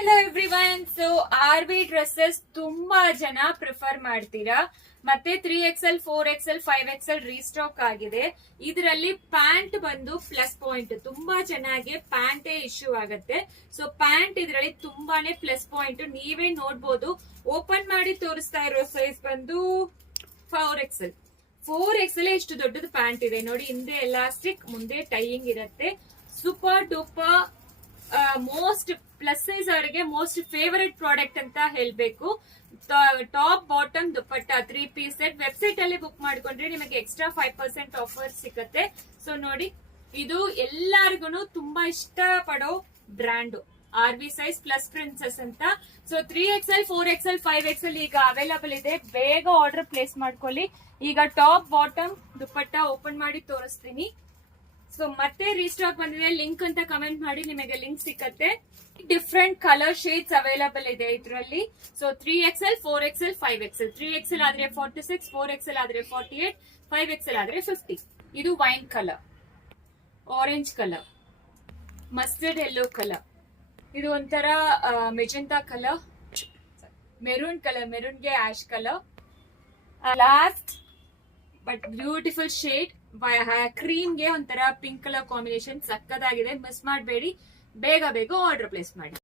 Hello everyone. So RB dresses ತುಂಬಾ ಜನ prefer ಮಾಡ್ತೀರಾ. ಮತ್ತೆ 3XL 4XL 5XL ರೀಸ್ಟಾಕ್ ಆಗಿದೆ. ಇದರಲ್ಲಿ ಪ್ಯಾಂಟ್ ಬಂದು ಪ್ಲಸ್ ಪಾಯಿಂಟ್, ತುಂಬಾ ಚೆನ್ನಾಗಿ ಪ್ಯಾಂಟೇ ಇಶ್ಯೂ ಆಗುತ್ತೆ. ಸೊ ಪ್ಯಾಂಟ್ ಇದರಲ್ಲಿ ತುಂಬಾನೇ ಪ್ಲಸ್ ಪಾಯಿಂಟ್. ನೀವೇ ನೋಡ್ಬೋದು, ಓಪನ್ ಮಾಡಿ ತೋರಿಸ್ತಾ ಇರೋ ಸೈಜ್ ಬಂದು 4XL. 4XL ಇಷ್ಟು ದೊಡ್ಡದು ಪ್ಯಾಂಟ್ ಇದೆ ನೋಡಿ. ಹಿಂದೆ ಎಲಾಸ್ಟಿಕ್, ಮುಂದೆ ಟೈಯಿಂಗ್ ಇರುತ್ತೆ. Super duper most plus size ಅವರಿಗೆ ಮೋಸ್ಟ್ ಫೇವರೆಟ್ ಪ್ರಾಡಕ್ಟ್ ಅಂತ ಹೇಳ್ಬೇಕು. ಟಾಪ್ ಬಾಟಮ್ ದುಪ್ಪಟ್ಟ 3 ಪೀಸ್ ಸೆಟ್ ವೆಬ್ಸೈಟ್ ಅಲ್ಲಿ ಬುಕ್ ಮಾಡ್ಕೊಂಡ್ರೆ ನಿಮಗೆ ಎಕ್ಸ್ಟ್ರಾ 5% ಆಫರ್ ಸಿಗುತ್ತೆ. ಸೊ ನೋಡಿ, ಇದು ಎಲ್ಲಾರ್ಗು ತುಂಬಾ ಇಷ್ಟ ಪಡೋ brand RB size plus princess ಅಂತ. ಸೊ 3XL 4XL 5XL ಈಗ ಅವೈಲಬಲ್ ಇದೆ. ಬೇಗ ಆರ್ಡರ್ ಪ್ಲೇಸ್ ಮಾಡ್ಕೊಳ್ಳಿ. ಈಗ ಟಾಪ್ ಬಾಟಮ್ ದುಪ್ಪಟ್ಟ ಓಪನ್ ಮಾಡಿ ತೋರಿಸ್ತೀನಿ. ಸೊ ಮತ್ತೆ ರೀಸ್ಟಾಕ್ ಬಂದಿದೆ. ಲಿಂಕ್ ಅಂತ ಕಮೆಂಟ್ ಮಾಡಿ, ನಿಮಗೆ ಲಿಂಕ್ ಸಿಕ್ಕತ್ತೆ. ಡಿಫ್ರೆಂಟ್ ಕಲರ್ ಶೇಡ್ಸ್ ಅವೈಲಬಲ್ ಇದೆ ಇದರಲ್ಲಿ. So 3XL 4XL 5XL. 3XL ಆದ್ರೆ 46, 4XL ಆದ್ರೆ 48, 5XL ಆದ್ರೆ 50. ಇದು wine colour, orange colour, mustard yellow colour, ಇದು ಒಂಥರ ಮೆಜೆಂಟಾ ಕಲರ್, ಮೆರೂನ್ ಕಲರ್, ಮೆರೂನ್ಗೆ ash colour, last but beautiful shade ಕ್ರೀಮ್ಗೆ ಒಂಥರ ಪಿಂಕ್ ಕಲರ್ ಕಾಂಬಿನೇಷನ್ ಸಕ್ಕದಾಗಿದೆ. ಮಿಸ್ ಮಾಡಬೇಡಿ, ಬೇಗ ಬೇಗ ಆರ್ಡರ್ ಪ್ಲೇಸ್ ಮಾಡಿ.